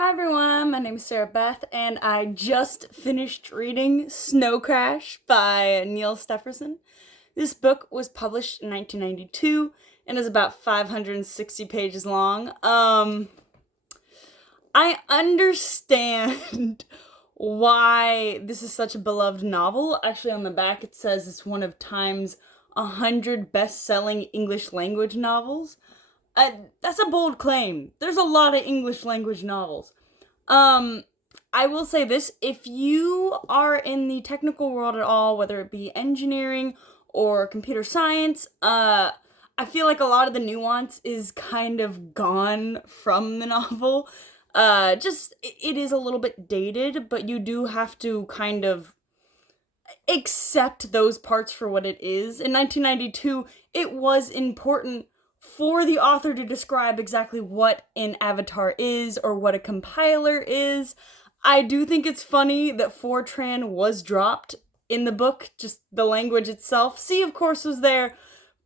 Hi everyone, my name is Sarah Beth, and I just finished reading Snow Crash by Neal Stephenson. This book was published in 1992 and is about 560 pages long. I understand why this is such a beloved novel. Actually, on the back it says it's one of Time's 100 best-selling English language novels. That's a bold claim. There's a lot of English language novels. Um, I will say this, if you are in the technical world at all, whether it be engineering or computer science, I feel like a lot of the nuance is kind of gone from the novel. It is a little bit dated, but you do have to kind of accept those parts for what it is. In 1992, it was important for the author to describe exactly what an avatar is or what a compiler is. I do think it's funny that Fortran was dropped in the book, just the language itself. C, of course, was there,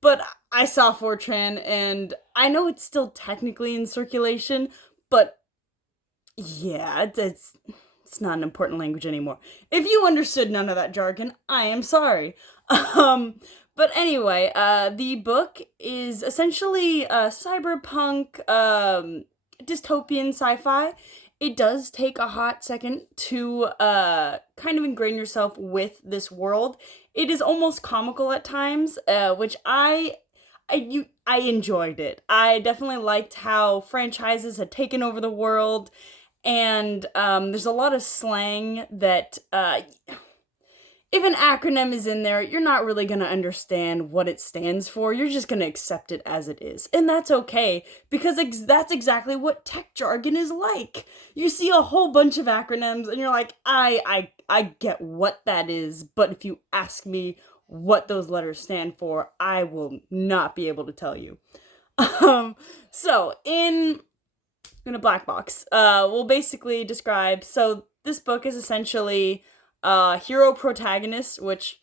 but I saw Fortran and I know it's still technically in circulation, but yeah, it's not an important language anymore. If you understood none of that jargon, I am sorry. Um, but anyway, the book is essentially cyberpunk, dystopian sci-fi. It does take a hot second to kind of ingrain yourself with this world. It is almost comical at times, which I enjoyed it. I definitely liked how franchises had taken over the world, and there's a lot of slang that if an acronym is in there, you're not really going to understand what it stands for. You're just going to accept it as it is. And that's okay, because that's exactly what tech jargon is like. You see a whole bunch of acronyms and you're like, I get what that is, but if you ask me what those letters stand for, I will not be able to tell you. Um, so in a black box, we'll basically describe. So this book is essentially hero protagonist, which,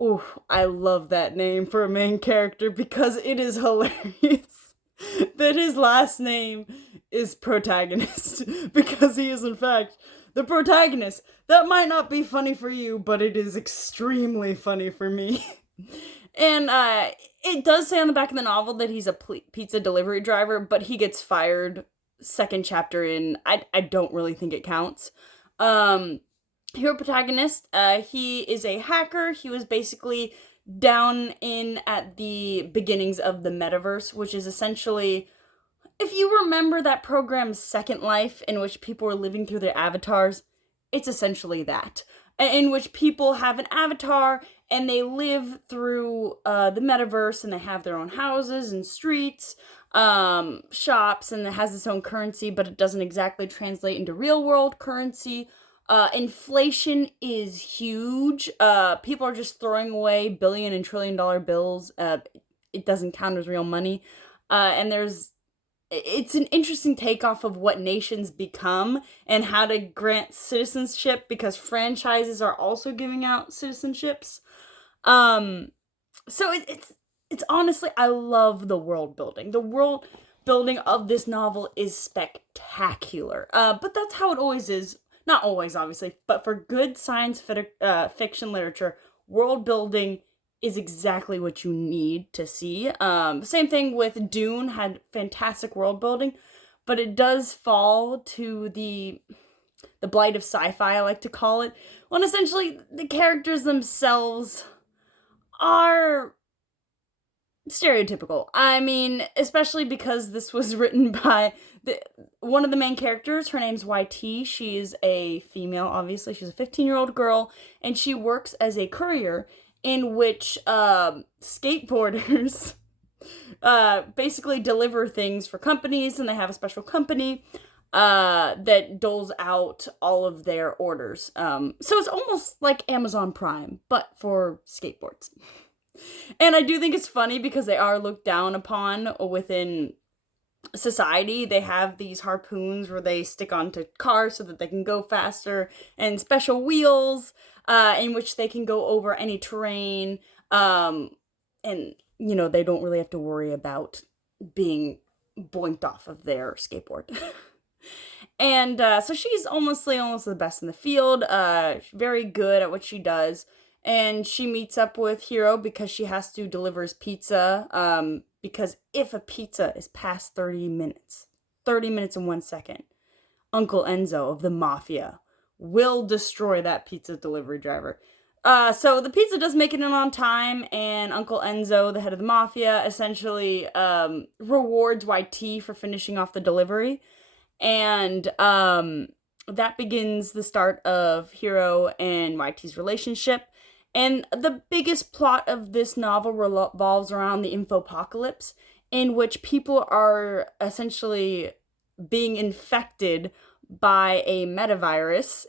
ooh, I love that name for a main character because it is hilarious that his last name is protagonist because he is in fact the protagonist. That might not be funny for you, but it is extremely funny for me. And it does say on the back of the novel that he's a pizza delivery driver, but he gets fired second chapter in. I don't really think it counts. Um, Hero protagonist, he is a hacker. He was basically down in at the beginnings of the metaverse, which is essentially, if you remember that program Second Life, in which people were living through their avatars, it's essentially that. In which people have an avatar and they live through the metaverse, and they have their own houses and streets, shops, and it has its own currency, but it doesn't exactly translate into real world currency. Inflation is huge. People are just throwing away billion and trillion dollar bills. It doesn't count as real money. And it's an interesting takeoff of what nations become and how to grant citizenship, because franchises are also giving out citizenships. Um, so it's honestly, I love the world building. The world building of this novel is spectacular. But that's how it always is. Not always, obviously, but for good science fiction literature, world building is exactly what you need to see. Same thing with Dune, had fantastic world building, but it does fall to the blight of sci-fi, I like to call it, when essentially the characters themselves are stereotypical. I mean, especially because this was written by one of the main characters. Her name's YT. She is a female, obviously. She's a 15-year-old girl, and she works as a courier, in which skateboarders basically deliver things for companies, and they have a special company that doles out all of their orders. So it's almost like Amazon Prime, but for skateboards. And I do think it's funny because they are looked down upon within society. They have these harpoons where they stick onto cars so that they can go faster, and special wheels in which they can go over any terrain. And, they don't really have to worry about being boinked off of their skateboard. And so she's almost the best in the field, very good at what she does. And she meets up with Hiro because she has to deliver his pizza. Because if a pizza is past 30 minutes and 1 second, Uncle Enzo of the Mafia will destroy that pizza delivery driver. So the pizza does make it in on time, and Uncle Enzo, the head of the Mafia, essentially rewards YT for finishing off the delivery. And that begins the start of Hiro and YT's relationship. And the biggest plot of this novel revolves around the infopocalypse, in which people are essentially being infected by a metavirus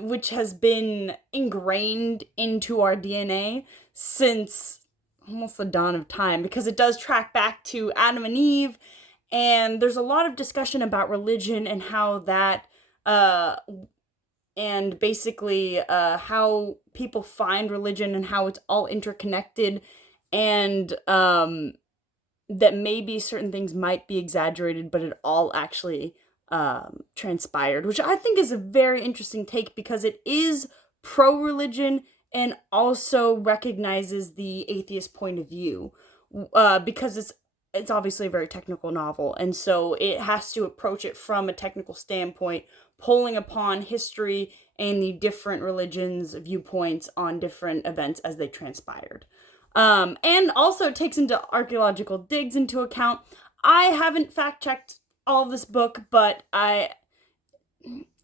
which has been ingrained into our DNA since almost the dawn of time, because it does track back to Adam and Eve. And there's a lot of discussion about religion and how that, and basically how people find religion and how it's all interconnected, and that maybe certain things might be exaggerated, but it all actually transpired, which I think is a very interesting take, because it is pro-religion and also recognizes the atheist point of view, because it's obviously a very technical novel, and so it has to approach it from a technical standpoint, pulling upon history and the different religions' viewpoints on different events as they transpired. And also takes into archaeological digs into account. I haven't fact-checked all of this book, but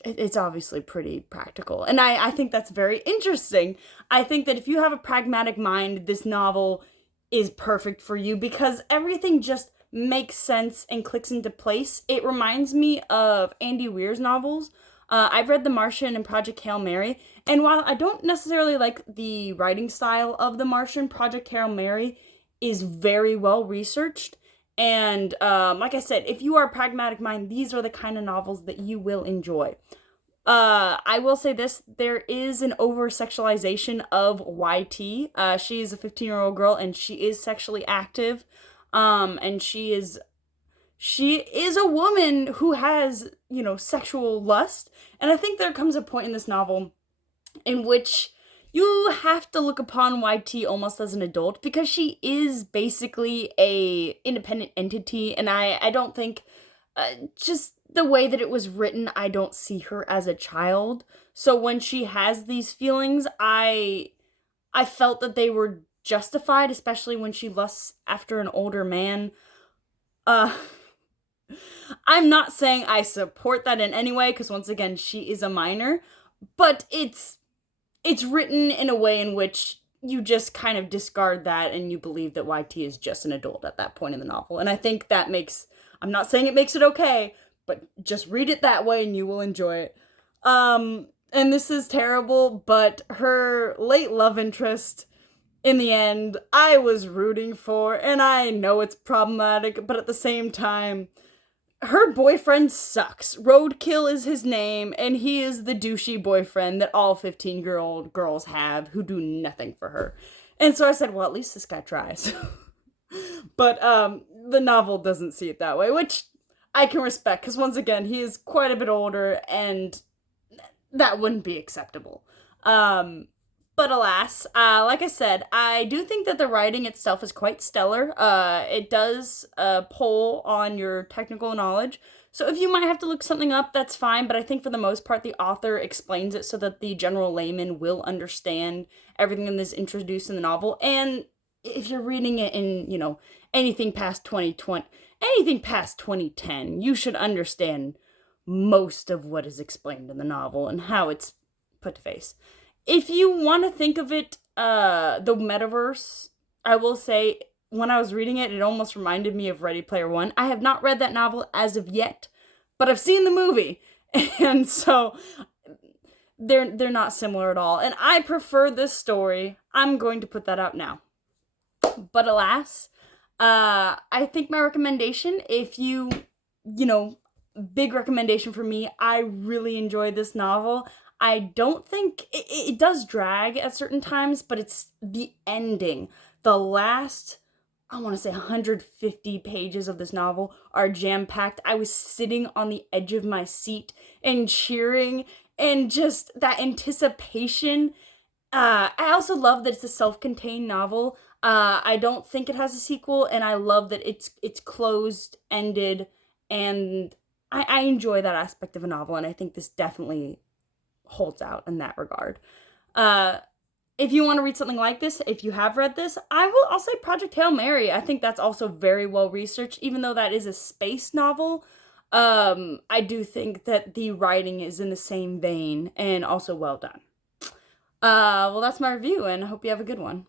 it's obviously pretty practical, and I think that's very interesting. I think that if you have a pragmatic mind, this novel is perfect for you, because everything just makes sense and clicks into place. It reminds me of Andy Weir's novels. I've read The Martian and Project Hail Mary, and while I don't necessarily like the writing style of The Martian, Project Hail Mary is very well researched. And like I said, if you are a pragmatic mind, these are the kind of novels that you will enjoy. I will say this, there is an over-sexualization of YT. She's a 15-year-old girl, and she is sexually active. And she is a woman who has, sexual lust. And I think there comes a point in this novel in which you have to look upon YT almost as an adult, because she is basically a independent entity, and I don't think, just the way that it was written, I don't see her as a child. So when she has these feelings, I felt that they were justified, especially when she lusts after an older man. I'm not saying I support that in any way, because once again, she is a minor, but it's written in a way in which you just kind of discard that and you believe that YT is just an adult at that point in the novel. And I think that I'm not saying it makes it okay, but just read it that way and you will enjoy it. And this is terrible, but her late love interest, in the end, I was rooting for, and I know it's problematic, but at the same time, her boyfriend sucks. Roadkill is his name, and he is the douchey boyfriend that all 15-year-old girls have who do nothing for her. And so I said, well, at least this guy tries. But the novel doesn't see it that way, which I can respect, because once again, he is quite a bit older, and that wouldn't be acceptable. But alas, like I said, I do think that the writing itself is quite stellar. It does pull on your technical knowledge. So if you might have to look something up, that's fine. But I think for the most part, the author explains it so that the general layman will understand everything that is introduced in the novel. And if you're reading it in, anything past 2020, anything past 2010, you should understand most of what is explained in the novel and how it's put to face. If you want to think of it, the metaverse, I will say, when I was reading it, it almost reminded me of Ready Player One. I have not read that novel as of yet, but I've seen the movie, and so they're not similar at all. And I prefer this story. I'm going to put that out now. But alas, I think my recommendation, if you, big recommendation for me, I really enjoyed this novel. I don't think it does drag at certain times, but it's the ending. The last I want to say 150 pages of this novel are jam-packed. I was sitting on the edge of my seat and cheering, and just that anticipation. I also love that it's a self-contained novel. I don't think it has a sequel, and I love that it's closed ended, and I enjoy that aspect of a novel, and I think this definitely holds out in that regard. Uh, if you want to read something like this, if you have read this, I'll say Project Hail Mary. I think that's also very well researched, even though that is a space novel. I do think that the writing is in the same vein and also well done. Well, that's my review, and I hope you have a good one.